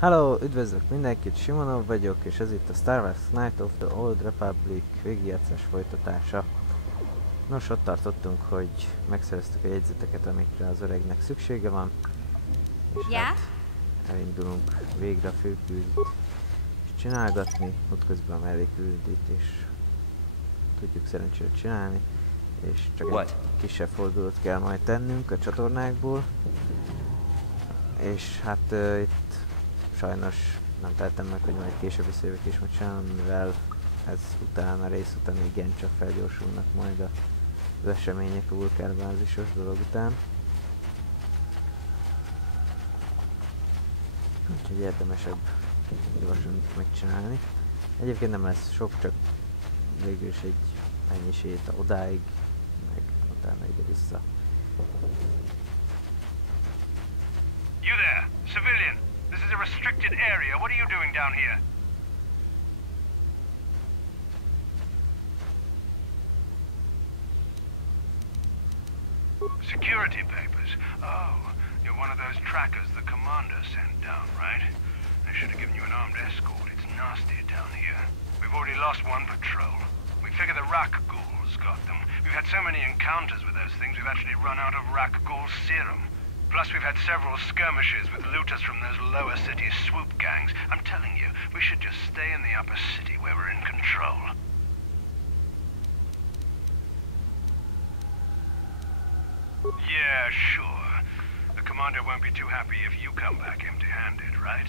Hello, üdvözlök mindenkit, Simonov vagyok, és ez itt a Star Wars Knights of the Old Republic végigjátszás folytatása. Nos, ott tartottunk, hogy megszereztük a jegyzeteket, amikre az öregnek szüksége van. És hát elindulunk végre a főküldit és csinálgatni, útközben a melléküldit is tudjuk szerencsére csinálni. És csak egy kisebb fordulót kell majd tennünk a csatornákból. És hát itt sajnos nem tehetem meg, hogy majd később visszajövök is majd csinálom, mivel ez után, a rész után igencsak felgyorsulnak majd az események a vulkánbázisos dolog után. Úgyhogy érdemesebb gyorsan megcsinálni. Egyébként nem lesz sok, csak végül is egy ennyi séta odáig, meg utána ide-vissza. You there, civilian. This is a restricted area. What are you doing down here? Security papers. Oh, you're one of those trackers the commander sent down, right? They should have given you an armed escort. It's nasty down here. We've already lost one patrol. We figure the Rak ghouls got them. We've had so many encounters with those things, we've actually run out of Rak ghoul serum. Plus we've had several skirmishes with looters from those lower city swoop gangs. I'm telling you, we should just stay in the upper city where we're in control. Yeah, sure. The commander won't be too happy if you come back empty-handed, right?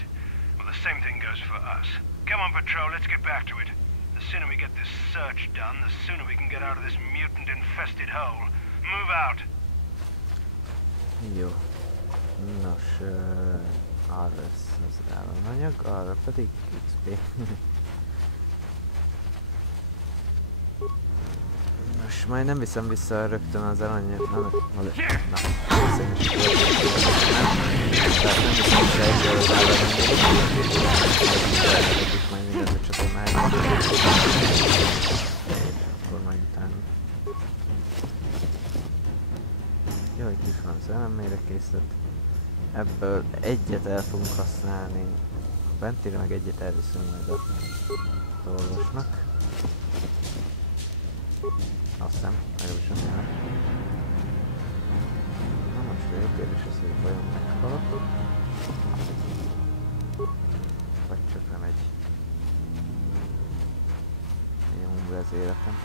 Well, the same thing goes for us. Come on, patrol, let's get back to it. The sooner we get this search done, the sooner we can get out of this mutant-infested hole. Move out! Jó. Nos, arra lesz az államanyag, arra pedig XP. Nos, majd nem viszem vissza rögtön az államanyag. Na, szerintem is tehát nem viszem vissza egyből az államanyagot. Majd mindent a csatornákban. Akkor majd utána. Jó, itt is van az ellenmérekészlet. Ebből egyet el fogunk használni a bentire, meg egyet elviszünk majd a orvosnak. Azt hiszem, legalábbis nem jár. Na most a jó kérdés az, hogy vajon meghalok. Vagy csak nem egy jó az életem.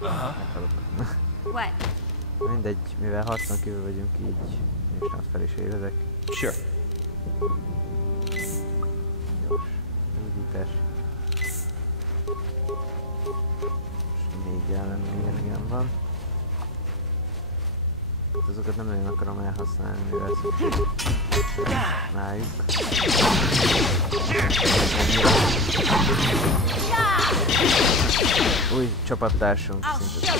Meghalok. Mindegy, mivel harcon kívül vagyunk, így és nem fel is éledek. Sure. Gyors üdítás. És 4 ellenmérgem van. Azokat nem nagyon akarom elhasználni, mivel szükség rájuk. Új csapattársunk szinte.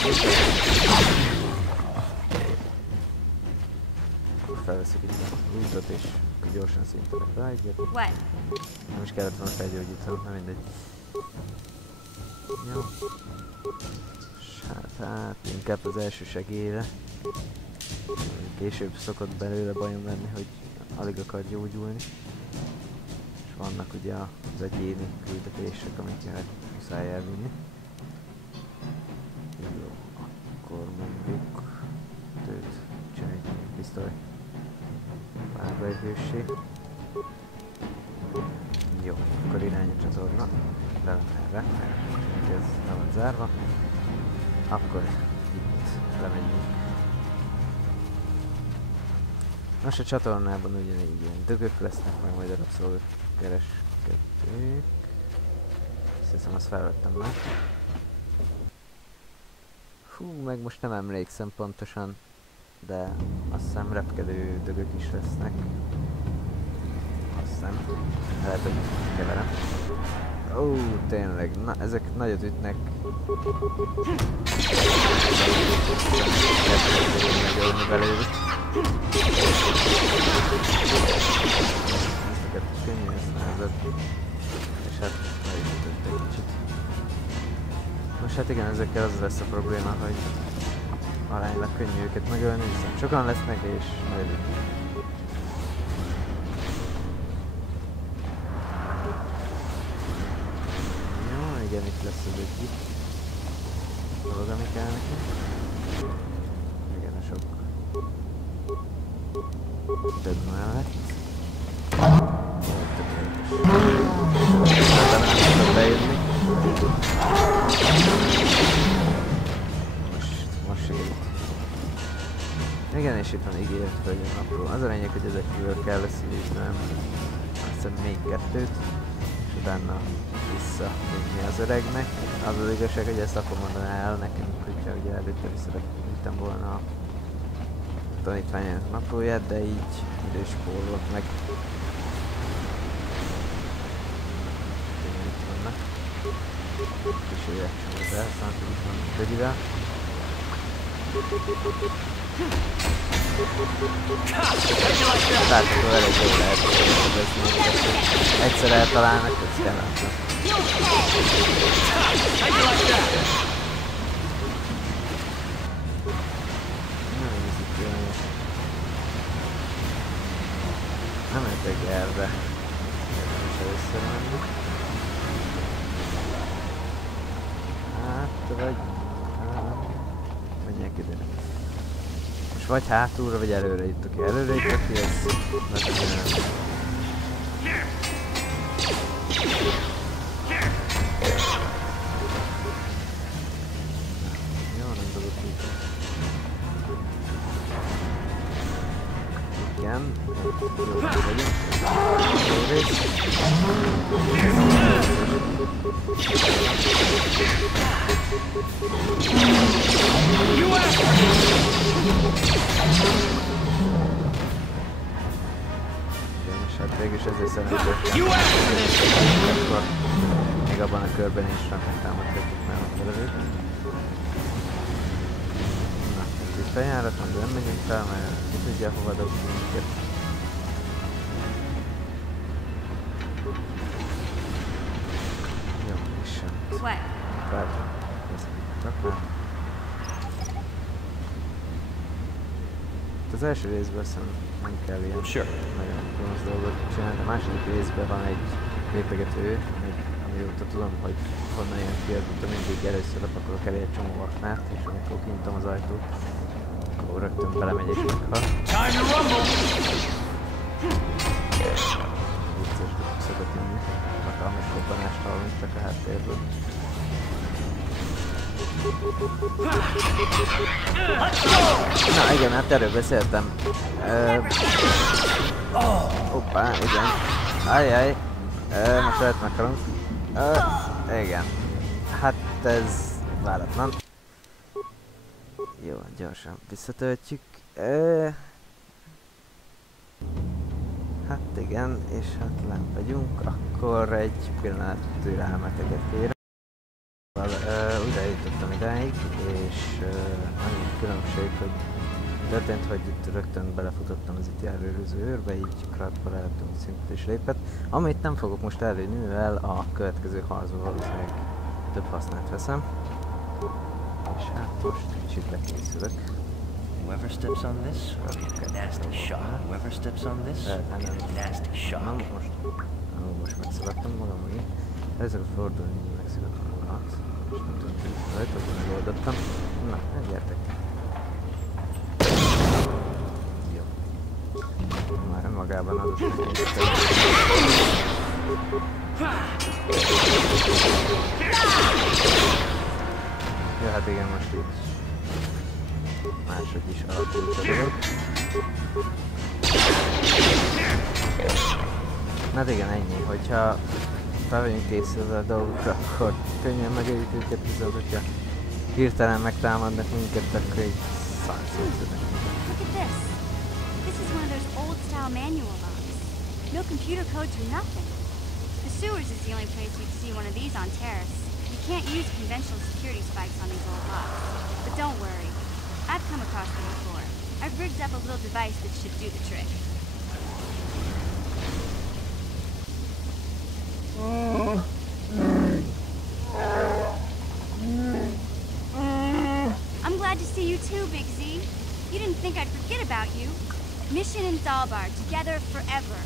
Felveszek itt a lootot és gyorsan szintelek rá egyet. Nem is kellett volna felgyógyítanom, nem mindegy. Jó. Hát inkább az első segélyre. Később szokott belőle bajom lenni, hogy alig akar gyógyulni. És vannak ugye az egyéni küldetések, amiket muszáj elvinni. Jó, akkor mondjuk tőt csinálj egy pisztoly. Bárbejvőség. Jó, akkor irány a csatorna. Le van erre, mert ez nem van zárva. Akkor itt lemegyünk. Most a csatornában ugyanígy ilyen dögök lesznek, meg majd a rabszolgok kereskedők. Azt hiszem, azt felvettem már. Hú, meg most nem emlékszem pontosan, de azt hiszem repkedő dögök is lesznek. Azt hiszem. Lehet, hogy keverem. Ó, tényleg, na ezek nagyot ütnek. Megölni belőlük. Ezeket is könnyű, ezt nehezebb. És hát meg is ütött egy kicsit. Most hát igen, ezekkel az lesz a probléma, hogy aránylag könnyű őket megölni, viszont sokan lesznek és nagyon ütnek. szerintem itt lesz az egyik dolog, ami kell neki. Igen, a sok több mellett. De nem tudok bejönni. Most segít. Igen, és itt van ígéret, hogy a napról. Az a lényeg, hogy ezekről kell leszíviznem. Azt hiszem még 2-t. És utána visszavinni az öregnek. Az az igazság, hogy ezt akkor mondaná el nekünk, hogyha ugye előtte visszavettem volna a tanítványának naplóját, de így időspórolok meg. Itt vannak. Kísérjek sem az elszánt, hogy itt van Dögivel. Látható, elég jól lehet kérdezni, egyszer eltalálnak, ezt kell látni. Nem ízik jönni. Nem értek erre. Érdemes először menni. Hát, vagy... menjek ide. Most vagy hátulra, vagy előre jutok ki. Előre jutok ki, ez... Jó, nem dobok így. Igen. Jó, vagyunk. Jó rész. És hát végül is ezért szerintem akkor még abban a körben is megtámadhatjuk már a felelőt. Na, itt feljárat, majd nem menjünk fel, mert ki tudja hova dobni minket. Jó, és sem. Bár, ezt raknám. Az első részben nem kell ilyen nagyon gonosz dolgot csinálni. A második részben van egy lépegető, amióta tudom, hogy honnan jön ki, azóta mindig először lepakolok elé egy csomó aknát, és amikor kinyitom az ajtót, akkor rögtön belemegy és meghal. Vicces szokott lenni. Hatalmas robbanást hallani csak a háttérből. Na igen, hát erről beszéltem. Hoppá, igen. Ajjaj. Most lehet meghalunk. Igen. Hát ez váratlan. Jó, gyorsan visszatöltjük. Hát igen, és hát lent vagyunk, akkor egy pillanat türelmeteket kérem. Újra jutottam idáig, és annyi különbség, hogy történt, hogy itt rögtön belefutottam az itt járőröző őrbe, így kratba lehetünk szintet is lépett. Amit nem fogok most előni, mivel a következő harcban valószínűleg több hasznát veszem. És hát most kicsit lekészülök. Whoever steps on this will get a nasty shot. Whoever steps on this will get a nasty shot. Most megszaladtam magam megint. Ezzel a fordulni megszaladtam magam. És nem tudom, hogy rajta, hogy megoldottam. Na, gyertek. Jó. Már önmagában adott neki. Jó, hát igen, most így máshogy is alakult a dolog. Hát igen, ennyi, hogyha fel vagyunk készülve a dolgokra, akkor könnyen megéljük őket, viszont hogyha hirtelen megtámadnak minket, akkor így szánszózzanak. Look at this. This is one of those old-style manual locks. No computer codes or nothing. The sewers is the only place you'd see one of these on Terrace. You can't use conventional security spikes on these old locks. But don't worry. I've come across them before. I've rigged up a little device that should do the trick. I'm glad to see you too, Big Z. You didn't think I'd forget about you. Mission in Dalbar, together forever.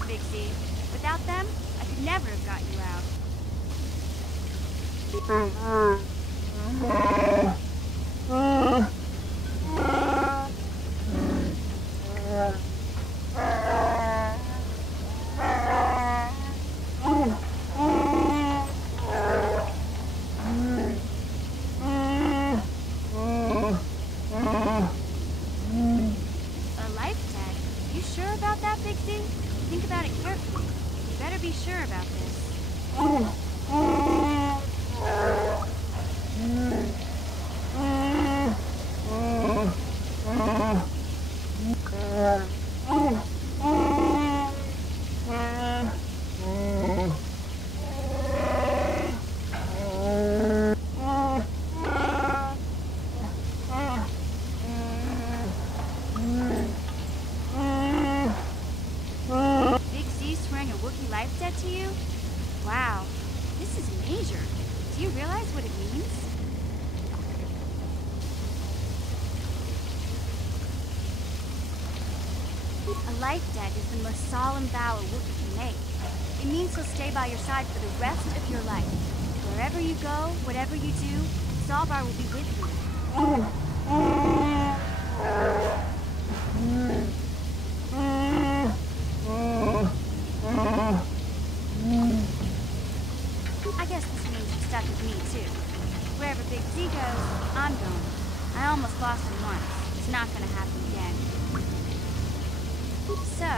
hands, Big Z. Without them, I could never have got you out. A life tag? You sure about that, Big Z? Think about it carefully. You better be sure about this. Big Z swearing a Wookiee life debt to you? Wow, this is major. Do you realize what it means? A life debt is the most solemn vow a Wookiee can make. It means he'll stay by your side for the rest of your life. Wherever you go, whatever you do, Zalbar will be with you. I guess this means you're stuck with me, too. Wherever Big Z goes, I'm going. I almost lost him once. It's not gonna happen again. So,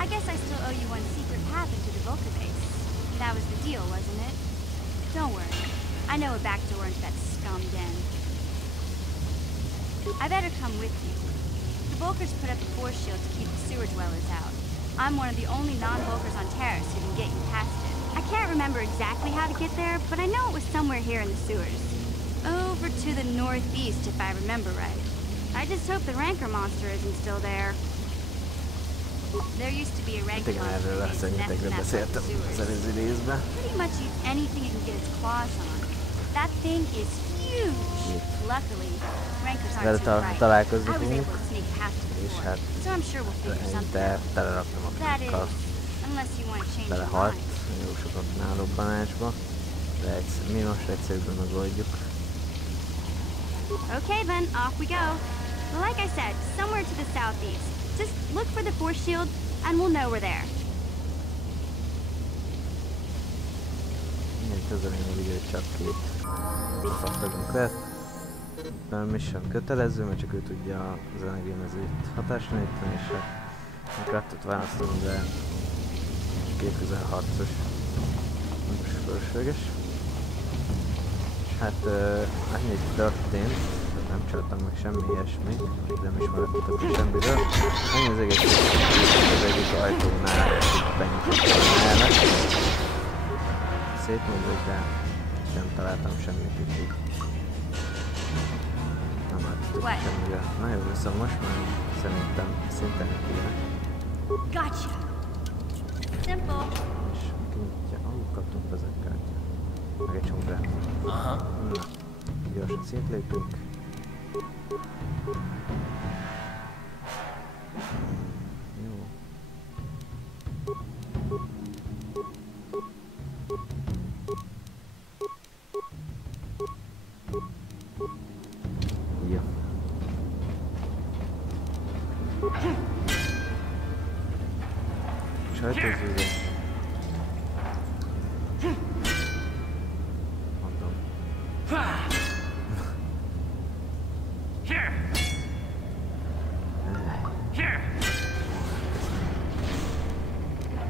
I guess I still owe you one secret path into the Vulcan base. That was the deal, wasn't it? Don't worry. I know a back door into that scum den. I better come with you. The Vulkars put up a force shield to keep the sewer dwellers out. I'm one of the only non-Vulkars on Terrace who can get you past it. I can't remember exactly how to get there, but I know it was somewhere here in the sewers. Over to the northeast, if I remember right. I just hope the Rancor monster isn't still there. There used to be a Rancor monster that used to nest in that part of the sewers. Pretty much eats anything it can get its claws on. That thing is huge. Luckily, Rancors aren't too bright. I was able to sneak past it before, so I'm sure we'll figure something out. That is, unless you want to change your mind. Jó sokat nálobbanásba, de mi most egyszerűen megoldjuk. Okay then, off we go. Like I said, somewhere to the southeast. Just look for the force shield, and we'll know we're there. Mindent az a lényeg, hogy csak két csapattagunk lett. A mission kötelező, mert csak ő tudja az energiamezőt hatásnélteni, és hát Krattot választunk, de két közelharcos, most fölösleges. És hát annyi történt, nem csináltam meg semmi ilyesmi, nem ismerettetek semmiről. Annyi az egyik ajtónál benyitottam elnek. Szétnézek, de nem találtam semmit itt így. Nem láttam semmire. Na jó, viszont most már szerintem szinteni kéne. Gotcha. Simple. És kinyitja. Kaptunk vezetkártyát. Meg egy csomó rá. Na, gyorsan szétlépünk. Jó. Ja. Sajtózózó. Mondom.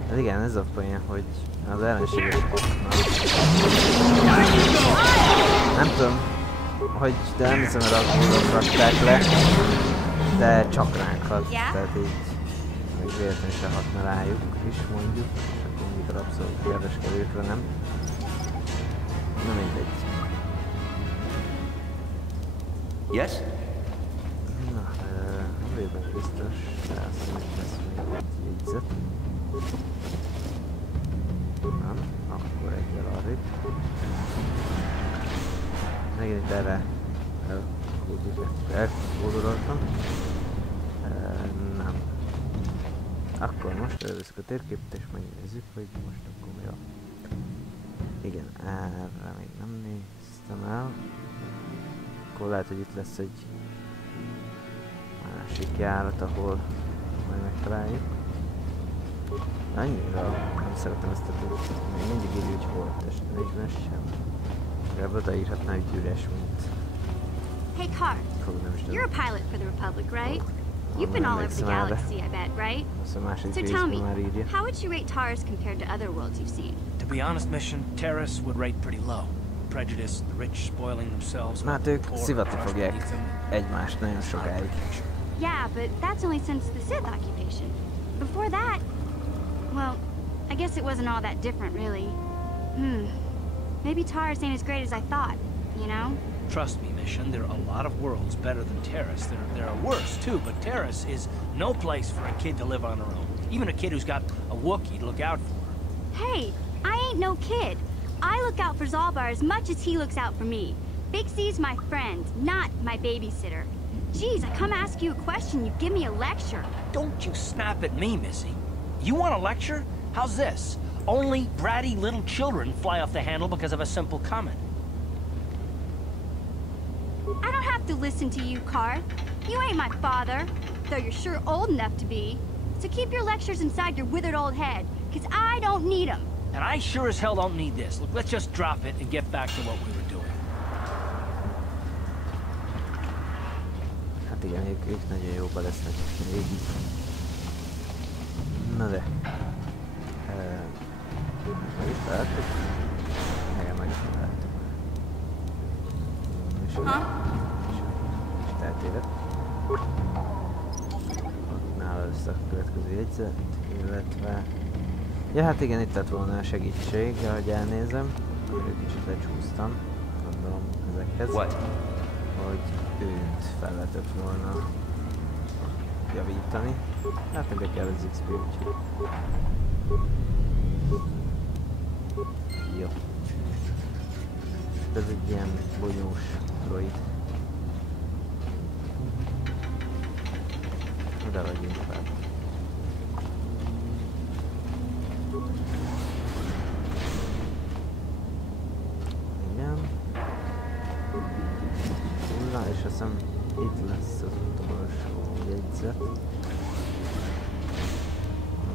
Hát igen, ez a poén, hogy az ellenségek nem tudom, hogy de nem hiszem, hogy raktúrok rakták le, de csak ránk hat, tehát így meg véletlenül se hatna rájuk is mondjuk, és akkor mondjuk a rabszolgakereskedőkre nem. Na mindegy. Yes? Na, jövőben biztos, de azt mondjuk lesz még egy jegyzet. Nem, akkor egyel arrébb. Megint erre elkódoltam. Nem. Akkor most először a térképet és megnézzük, hogy most akkor mi a... Igen, erre még nem néztem el. Akkor lehet, hogy itt lesz egy másik járat, ahol majd megtaláljuk. Annyira nem szeretem ezt a tőt. Még mindig így, hogy volt este 40-es sem. Legalább odaírhatná, hogy üres, mint... Hey, Car, you're a pilot for the Republic, right? You've been all over the galaxy, I bet, right? So tell me, how would you rate Taurus compared to other worlds you've seen? To be honest, Mission, Terrace would rate pretty low. Prejudice, the rich spoiling themselves. Hát ők szivatni fogják egymást nagyon sokáig. Yeah, but that's only since the Sith occupation. Before that, well, I guess it wasn't all that different, really. Maybe Taurus ain't as great as I thought, you know? Trust me, Mission, there are a lot of worlds better than Terrace. There are worse, too, but Terrace is no place for a kid to live on her own. Even a kid who's got a Wookiee to look out for. Hey, I ain't no kid. I look out for Zalbar as much as he looks out for me. Big C's my friend, not my babysitter. Jeez, I come ask you a question, you give me a lecture. Don't you snap at me, Missy. You want a lecture? How's this? Only bratty little children fly off the handle because of a simple comment. I don't have to listen to you, Car. You ain't my father, though you're sure old enough to be. So keep your lectures inside your withered old head, because I don't need them. And I sure as hell don't need this. Look, let's just drop it and get back to what we were doing. Hát igen, ők nagyon jóba lesznek végig. Na de... meg is találtuk? Igen, meg is találtuk. És eltévedt. Ott nála lesz a következő jegyzet, illetve... Ja, hát igen, itt lett volna a segítség, ahogy elnézem. Akkor egy kicsit lecsúsztam, gondolom ezekhez. Hogy őt fel lehetett volna javítani. Hát ebbe kell az XP, úgyhogy... Jó. Ez egy ilyen bonyós droid. Oda vagyunk fel. Igen. Na, és azt hiszem itt lesz az utolsó jegyzet.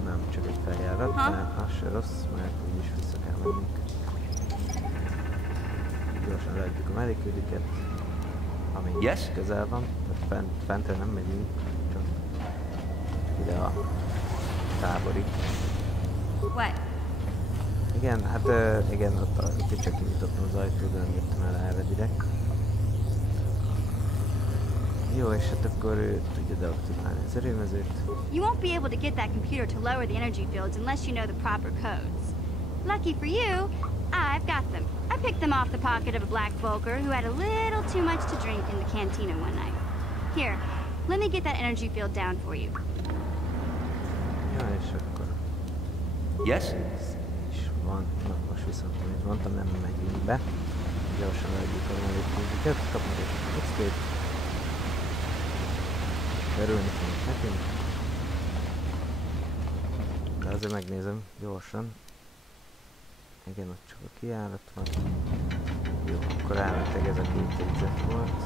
Nem csak egy feljárat, de az se rossz, mert úgyis vissza kell mennünk. Gyorsan leadjuk a melléküliket, ami közel van, tehát fentre nem megyünk, csak ide a táborig. What? Igen, hát igen, ott csak kinyitottam az ajtót, de nem jöttem el erre direkt. Jó, és hát akkor ő tudja deaktiválni az erőmezőt. You won't be able to get that computer to lower the energy fields unless you know the proper codes. Lucky for you, I've got them. I picked them off the pocket of a black Volker who had a little too much to drink in the cantina one night. Here, let me get that energy field down for you. Ja, és akkor... Yes? És van, na most viszont, amit mondtam, nem megyünk be. Gyorsan leadjuk a melléküliket, kapunk egy XP-t. Örülni fogunk nekünk. De azért megnézem gyorsan. Igen, ott csak a kijárat van. Jó, akkor elvettek ez a két jegyzet volt.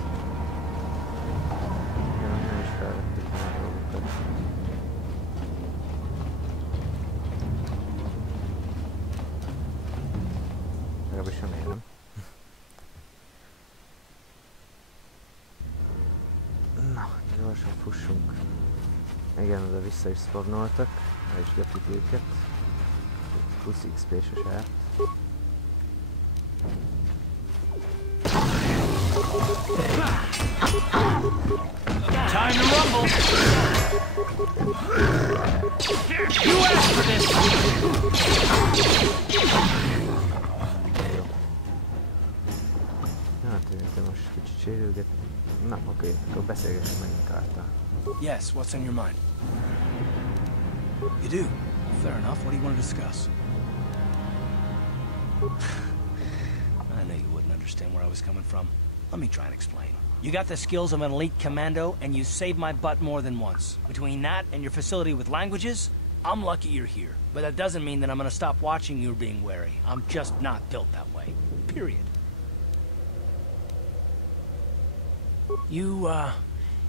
Ja, nem is felvettük már dolgokat. Legalábbis remélem. Na, gyorsan fussunk. Igen, oda vissza is spawnoltak, és gyakik őket. Plusz XP-s a sár. Time to rumble! You asked for this! Hát, te most kicsit sérülget. Na, oké, akkor beszélgessünk megint Kárttal. Yes, what's on your mind? You do? Fair enough. What do you want to discuss? I knew you wouldn't understand where I was coming from. Let me try and explain. You got the skills of an elite commando, and you saved my butt more than once. Between that and your facility with languages, I'm lucky you're here, but that doesn't mean that I'm gonna stop watching you being wary. I'm just not built that way. Period. You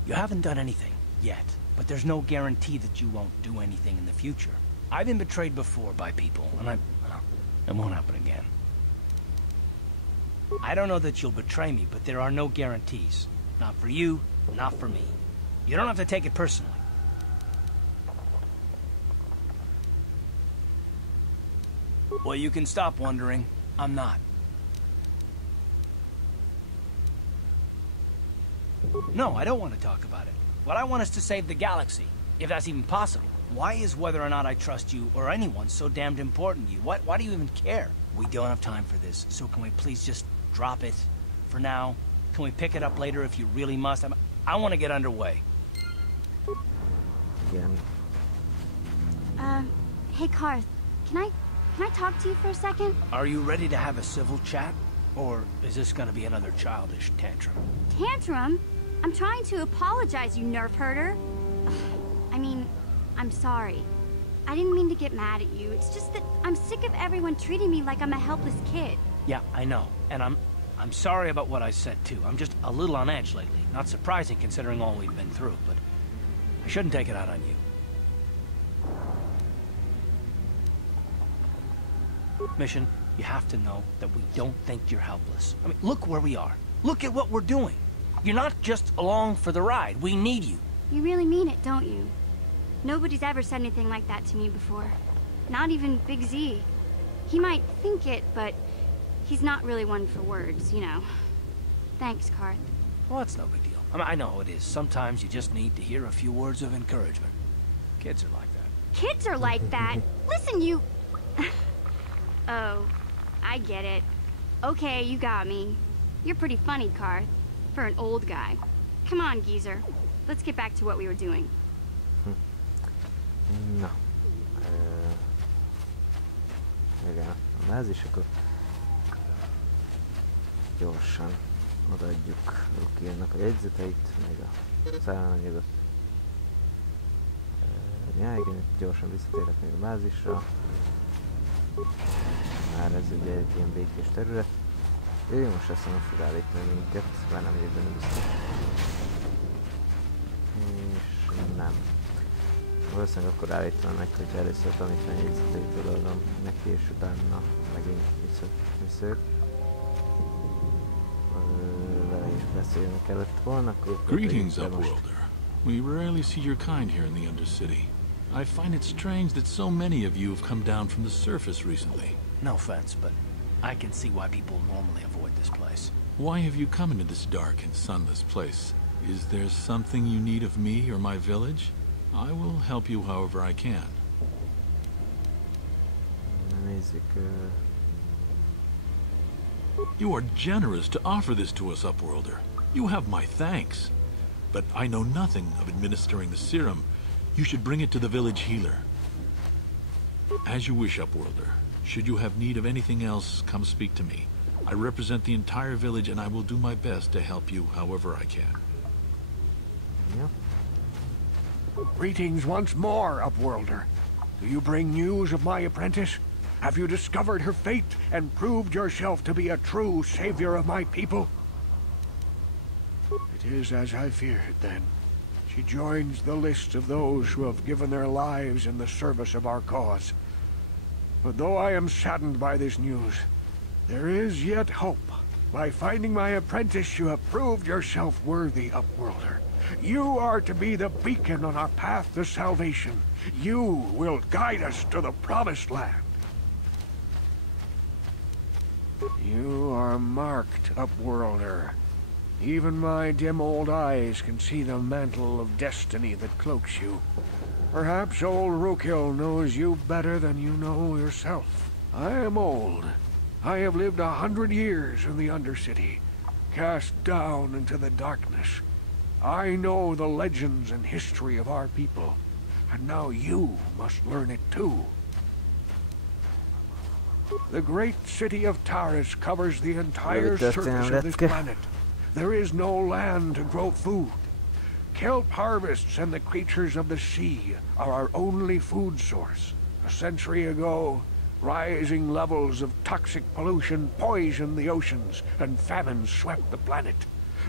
haven't done anything yet, but there's no guarantee that you won't do anything in the future. I've been betrayed before by people, and it won't happen again. I don't know that you'll betray me, but there are no guarantees. Not for you, not for me. You don't have to take it personally. Well, you can stop wondering. I'm not. No, I don't want to talk about it. What I want is to save the galaxy, if that's even possible. Why is whether or not I trust you or anyone so damned important to you? Why do you even care? We don't have time for this, so can we please just drop it for now? Can we pick it up later if you really must? I want to get underway. Again. Hey Karth, can I talk to you for a second? Are you ready to have a civil chat? Or is this gonna be another childish tantrum? Tantrum? I'm trying to apologize, you nerf herder. I mean, I'm sorry. I didn't mean to get mad at you. It's just that I'm sick of everyone treating me like I'm a helpless kid. Yeah, I know. And I'm sorry about what I said too. I'm just a little on edge lately. Not surprising considering all we've been through, but I shouldn't take it out on you. Mission, you have to know that we don't think you're helpless. I mean, look where we are. Look at what we're doing. You're not just along for the ride. We need you. You really mean it, don't you? Nobody's ever said anything like that to me before. Not even Big Z. He might think it, but he's not really one for words, you know. Thanks, Karth. Well, that's no big deal. I mean, I know how it is. Sometimes you just need to hear a few words of encouragement. Kids are like that. Kids are like that? Listen, you... Oh, I get it. Okay, you got me. You're pretty funny, Karth. For an old guy. Come on, geezer. Let's get back to what we were doing. Na. Igen, ez is akkor gyorsan odaadjuk Rukirnak a jegyzeteit, meg a szállanyagot. Ja, igen, itt gyorsan visszatérek még a bázisra. Már ez ugye egy ilyen békés terület. Ő most azt mondom, fog állítani minket, bár nem vagyok benne biztos. És nem. Valószínűleg akkor állítanak meg, hogy először tanítvány jegyzeteitől adom neki, és utána megint visszajött. Vele is beszélni kellett volna. Greetings, Upworlder. We rarely see your kind here in the Undercity. I find it strange that so many of you have come down from the surface recently. No offense, but I can see why people normally avoid this place. Why have you come into this dark and sunless place? Is there something you need of me or my village? I will help you however I can. You are generous to offer this to us, Upworlder. You have my thanks. But I know nothing of administering the serum. You should bring it to the village healer. As you wish, Upworlder. Should you have need of anything else, come speak to me. I represent the entire village and I will do my best to help you however I can. Yeah. Greetings once more, Upworlder. Do you bring news of my apprentice? Have you discovered her fate and proved yourself to be a true savior of my people? It is as I feared, then. She joins the list of those who have given their lives in the service of our cause. But though I am saddened by this news, there is yet hope. By finding my apprentice, you have proved yourself worthy, Upworlder. You are to be the beacon on our path to salvation. You will guide us to the promised land. You are marked, Upworlder. Even my dim old eyes can see the mantle of destiny that cloaks you. Perhaps old Rukil knows you better than you know yourself. I am old. I have lived 100 years in the Undercity, cast down into the darkness. I know the legends and history of our people, and now you must learn it too. The great city of Taris covers the entire surface of this planet. There is no land to grow food. kelp harvests and the creatures of the sea are our only food source. A century ago, rising levels of toxic pollution poisoned the oceans, and famine swept the planet.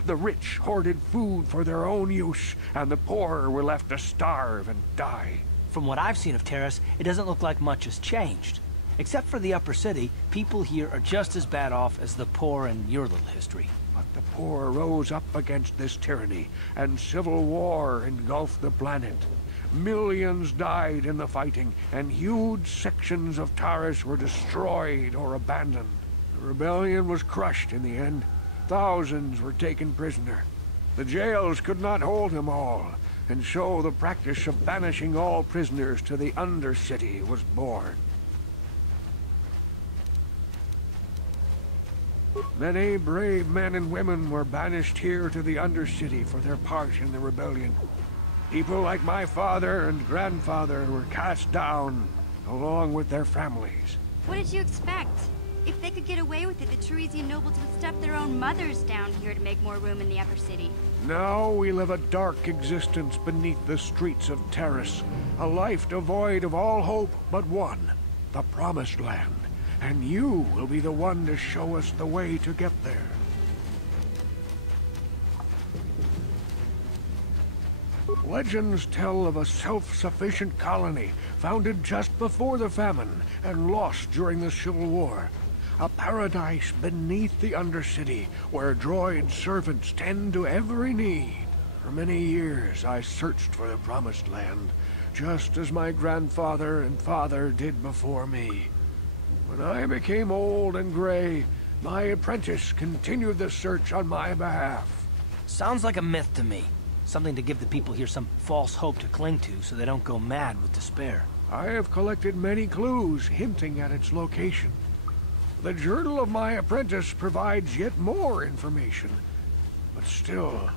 The rich hoarded food for their own use, and the poor were left to starve and die. From what I've seen of Terrace, it doesn't look like much has changed. Except for the upper city, people here are just as bad off as the poor in your little history. But the poor rose up against this tyranny, and civil war engulfed the planet. Millions died in the fighting, and huge sections of Taris were destroyed or abandoned. The rebellion was crushed in the end. Thousands were taken prisoner. The jails could not hold them all, and so the practice of banishing all prisoners to the Undercity was born. Many brave men and women were banished here to the Undercity for their part in the rebellion. People like my father and grandfather were cast down, along with their families. What did you expect? If they could get away with it, the Teresian nobles would step their own mothers down here to make more room in the upper city. Now we live a dark existence beneath the streets of Terrace, a life devoid of all hope but one, the Promised Land. And you will be the one to show us the way to get there. Legends tell of a self-sufficient colony founded just before the famine and lost during the Civil War. A paradise beneath the Undercity where droid servants tend to every need. For many years I searched for the Promised Land, just as my grandfather and father did before me. When I became old and gray, my apprentice continued the search on my behalf. Sounds like a myth to me. Something to give the people here some false hope to cling to so they don't go mad with despair. I have collected many clues hinting at its location. The journal of my apprentice provides yet more information. But still,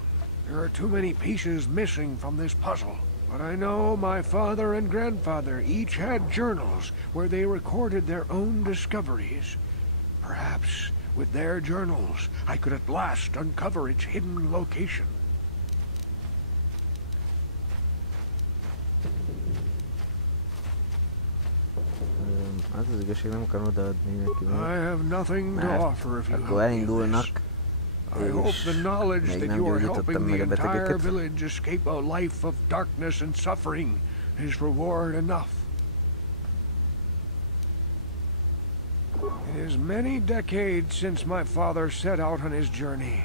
there are too many pieces missing from this puzzle. But I know my father and grandfather each had journals where they recorded their own discoveries. Perhaps with their journals, I could at last uncover its hidden location. Az az igazság, nem akarom odaadni neki. I have nothing to offer if you akkor elindulnak. I hope the knowledge még that nem you are gyógyítottam helping meg the a entire betegeket. village escape a life of darkness and suffering is reward enough. It is many decades since my father set out on his journey,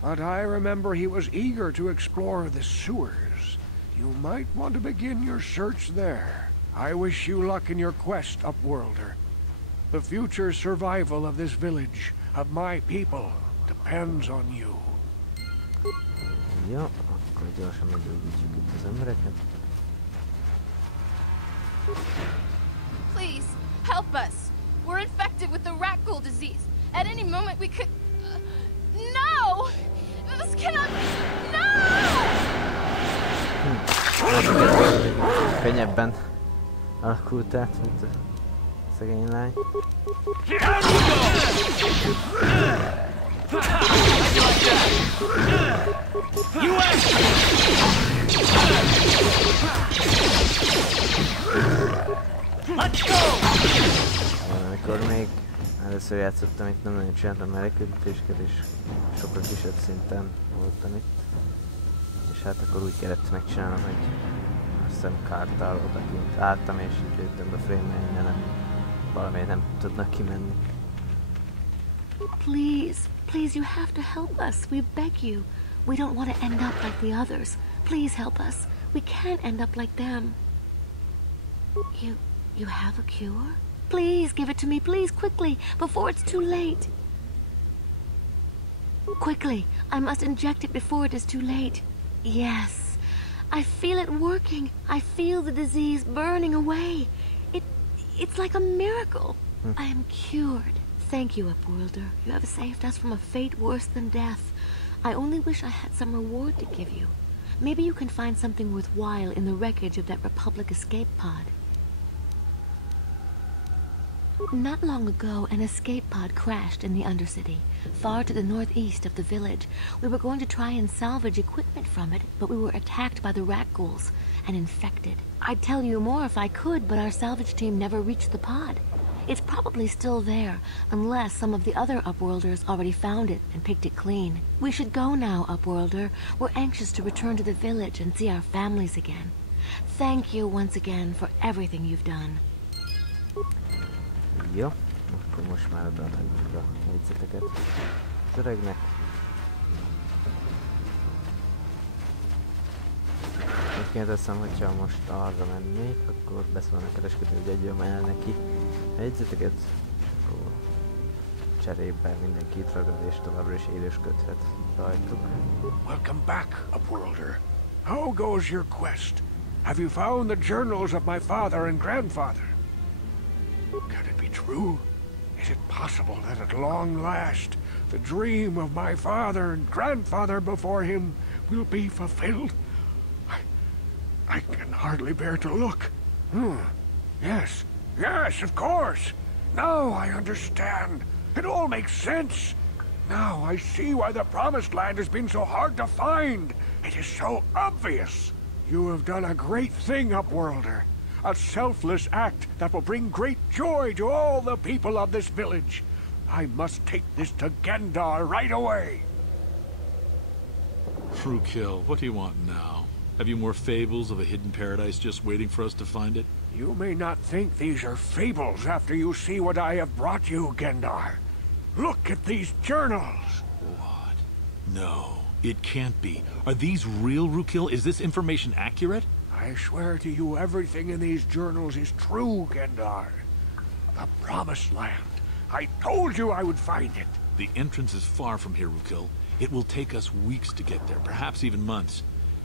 but I remember he was eager to explore the sewers. You might want to begin your search there. I wish you luck in your quest, Upworlder. The future survival of this village, of my people, depends on you. Ja, akkor gyorsan meggyógyítjuk itt az embereket. Please, help us. We're infected with the rat ghoul disease. At any moment we could... No! This cannot... No! Könnyebben alakult át, mint a szegény lány. Amikor még először játszottam itt, nem nagyon csináltam mellékültéseket, és sokkal kisebb szinten voltam itt. És hát akkor úgy kellett megcsinálnom, hogy azt hiszem kárttal odakint álltam, és így lőttem be frame-re, nem valamiért nem tudnak kimenni. Please, you have to help us. We beg you. We don't want to end up like the others. Please help us. We can't end up like them. You have a cure? Please give it to me, please, quickly, before it's too late. Quickly, I must inject it before it is too late. Yes, I feel it working. I feel the disease burning away. It's like a miracle. I am cured. Thank you, Upworlder. You have saved us from a fate worse than death. I only wish I had some reward to give you. Maybe you can find something worthwhile in the wreckage of that Republic escape pod. Not long ago, an escape pod crashed in the Undercity, far to the northeast of the village. We were going to try and salvage equipment from it, but we were attacked by the rat ghouls and infected. I'd tell you more if I could, but our salvage team never reached the pod. It's probably still there, unless some of the other Upworlders already found it and picked it clean. We should go now, Upworlder. We're anxious to return to the village and see our families again. Thank you once again for everything you've done. Jó, akkor most már odaadjuk a jegyzeteket az öregnek. Egyébként azt hiszem, hogyha most arra mennék, akkor beszólnak a kereskedő, hogy adjam el neki a jegyzeteket, és akkor cserébe mindenki itt ragad, és továbbra is élősködhet rajtuk. Welcome back, Upworlder. How goes your quest? Have you found the journals of my father and grandfather? Can it be true? Is it possible that at long last the dream of my father and grandfather before him will be fulfilled? I can hardly bear to look. Yes, of course. Now I understand. It all makes sense. Now I see why the Promised Land has been so hard to find. It is so obvious. You have done a great thing, Upworlder. A selfless act that will bring great joy to all the people of this village. I must take this to Gendar right away. Frukill, what do you want now? Have you more fables of a hidden paradise just waiting for us to find it? You may not think these are fables after you see what I have brought you, Gendar. Look at these journals. What? No, it can't be. Are these real, Frukill? Is this information accurate? I swear to you everything in these journals is true, Gendar. The Promised Land. I told you I would find it. The entrance is far from here, Frukill. It will take us weeks to get there, perhaps even months.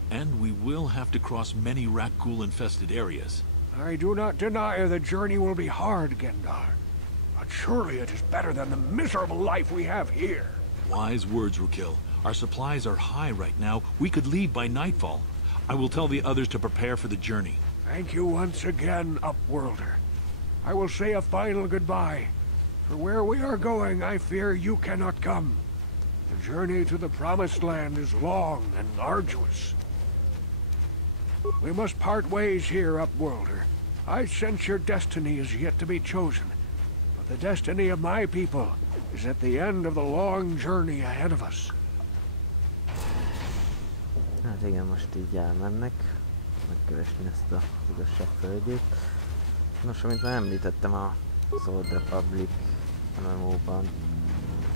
And we will have to cross many rat ghoul-infested areas. I do not deny the journey will be hard, Gendar. But surely it is better than the miserable life we have here. Wise words, Frukill. Our supplies are high right now. We could leave by nightfall. I will tell the others to prepare for the journey. Thank you once again, Upworlder. I will say a final goodbye. For where we are going, I fear you cannot come. The journey to the Promised Land is long and arduous. We must part ways here, Upworlder. I sense your destiny is yet to be chosen. But the destiny of my people is at the end of the long journey ahead of us. Hát igen, most így elmennek megkeresni ezt az igazság földjét. Nos, amint már említettem, a Old Republic MMO-ban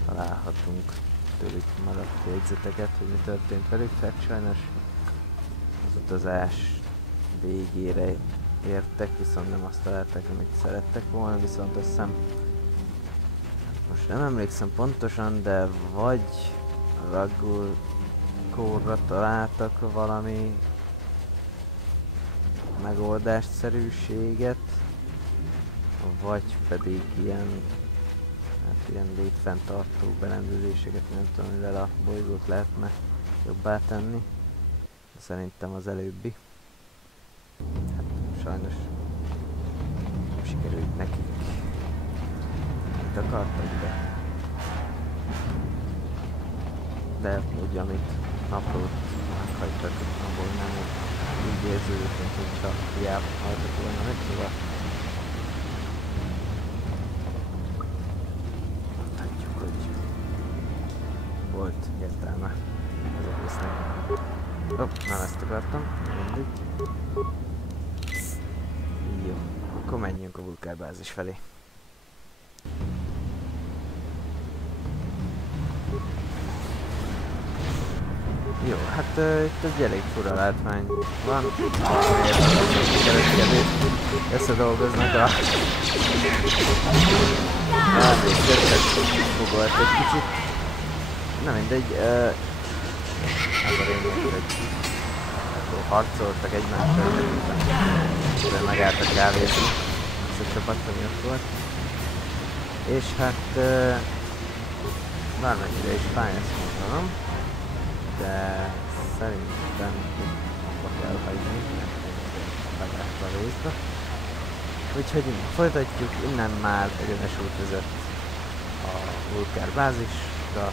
találhatunk tőlük maradt jegyzeteket, hogy mi történt velük, tehát sajnos az utazás végére értek, viszont nem azt találták, amit szerettek volna, viszont azt hiszem, most nem emlékszem pontosan, de vagy Ragul kórra találtak valami megoldásszerűséget, vagy pedig ilyen, hát ilyen létfenntartó berendezéseket, nem tudom, mivel a bolygót lehetne jobbá tenni. Szerintem az előbbi. Hát sajnos nem sikerült nekik. Mit akartak, de úgy, amit naplót meghagytak, abból nem úgy érződött, mint hogyha hiába halltak volna meg, szóval látjuk, hogy volt értelme az egésznek. Nem ezt akartam, mindig. Jó, akkor menjünk a vulkárbázis felé. Jó, hát itt egy elég fura látvány van. Kereskedők összedolgoznak a emlékeztet fogolt egy kicsit. Na mindegy, az a lényeg, hogy akkor harcoltak egymással, de megálltak kávézni. Ez a csapat, ami ott volt. És hát bármennyire is fáj, ezt mondanom, de szerintem abba kell hagyni, legalább a részbe. Úgyhogy innen folytatjuk, innen már egyenes út vezet a vulkán bázisra,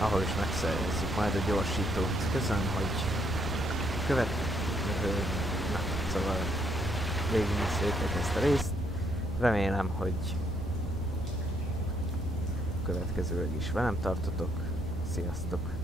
ahol is megszerezzük majd a gyorsítót. Köszönöm, hogy szóval végignéztétek ezt a részt. Remélem, hogy következőleg is velem tartotok. Sziasztok!